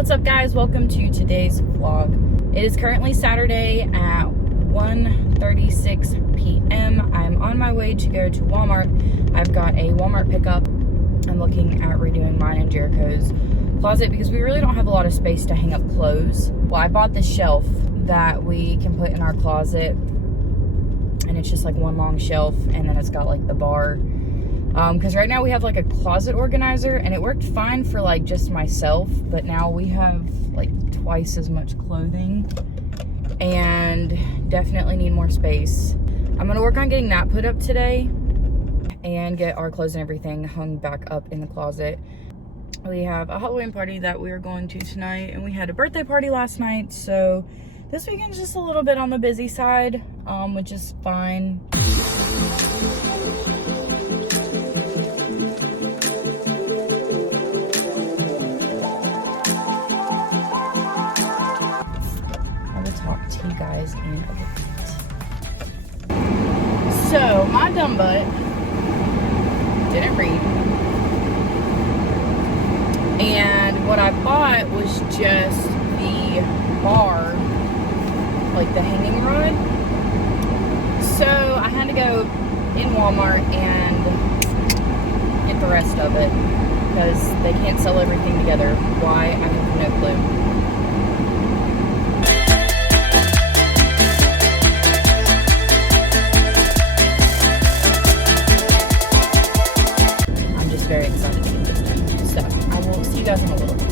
What's up, guys? Welcome to today's vlog. It is currently Saturday at 1:36 p.m. I'm on my way to go to Walmart. I've got a Walmart pickup. I'm looking at redoing mine and Jericho's closet because we really don't have a lot of space to hang up clothes. Well, I bought this shelf that we can put in our closet, and it's just like one long shelf, and then it's got like the bar. Because right now we have like a closet organizer, and it worked fine for like just myself, but now we have like twice as much clothing and definitely need more space. I'm gonna work on getting that put up today and get our clothes and everything hung back up in the closet. We have a Halloween party that we are going to tonight, and we had a birthday party last night, so this weekend's just a little bit on the busy side, which is fine. Talk to you guys in a bit. So my dumb butt didn't read, and what I bought was just the bar, like the hanging rod. So I had to go in Walmart and get the rest of it because they can't sell everything together. Why? I have no clue. Very excited to get this done. So I will see you guys in a little bit.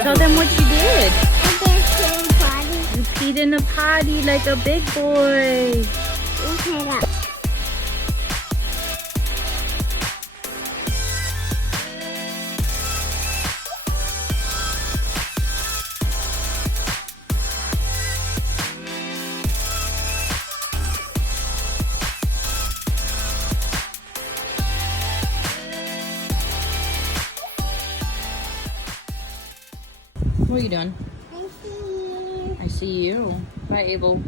Tell them what you did. You peed in a potty like a big boy. What are you doing? I see you. I see you. Bye, Abel.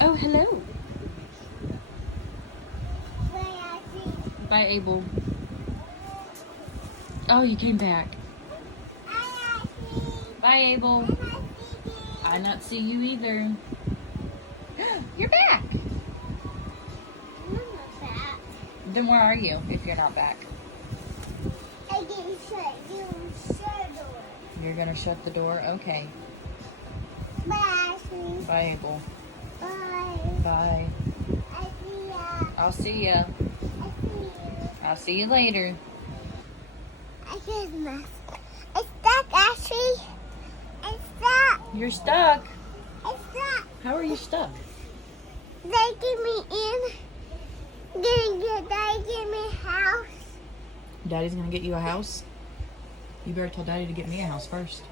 Oh, hello. Bye, Abel. Oh, you came back. Bye, Abel. I not see you either. You're back. I'm not back. Then where are you if you're not back? I didn't shut the door. You're gonna shut the door? Okay. Bye, Ashley. Bye, Abel. Bye. Bye. I see ya. I'll see ya. I see you. I'll see you later. I get mess. It's stuck, Ashley. It's stuck. You're stuck. It's stuck. How are you stuck? They get me in. Daddy give me a house. Daddy's gonna get you a house? You better tell Daddy to get me a house first.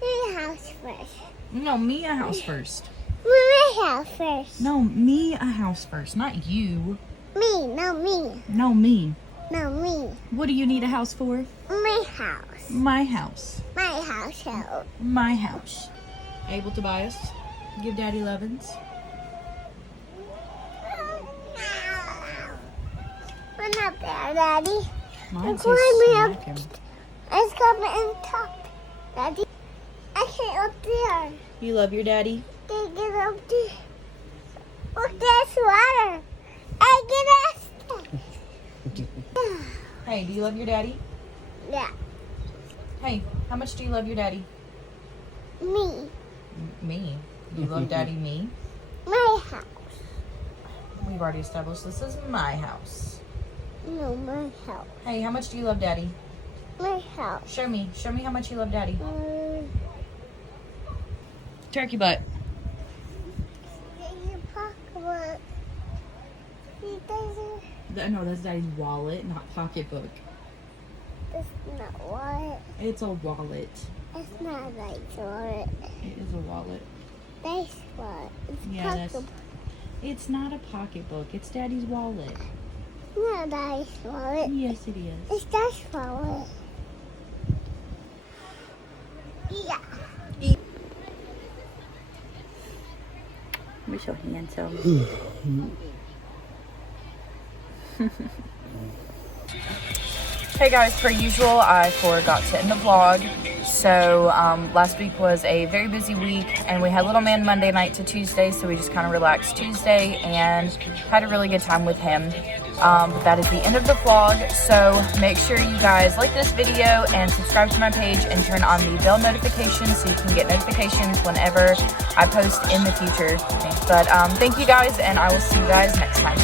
Me a house first. No, me a house first. Me a house first. No, me a house first, not you. Me, no me. No, me. No me. What do you need a house for? My house. My house. My household. My house. Able to Tobias, give Daddy lovin's. I'm not there, Daddy. Mine It's says climbing smack him. It's coming in top, Daddy. I can't up there. You love your daddy? They get up there. Look, there's water. I get us. Hey, do you love your daddy? Yeah. Hey, how much do you love your daddy? Me. Me. You love daddy me? My house. We've already established this is my house. No, my house. Hey, how much do you love daddy? My house. Show me. Show me how much you love daddy. Um, Turkey butt. your pocketbook. He doesn't. No, that's daddy's wallet, not pocketbook. It's not what. It's a wallet. It's not like what. It is a wallet. That's what. It's Yeah, pocketbook. It's not a pocketbook. It's daddy's wallet. Not that's what. Yes, it is. It's that's what. Yeah. Let me show handsome. Hey guys, per usual, I forgot to end the vlog. So last week was a very busy week and we had little man Monday night to Tuesday, so we just kind of relaxed Tuesday and had a really good time with him. But that is the end of the vlog, so make sure you guys like this video and subscribe to my page and turn on the bell notifications so you can get notifications whenever I post in the future. But thank you guys, and I will see you guys next time.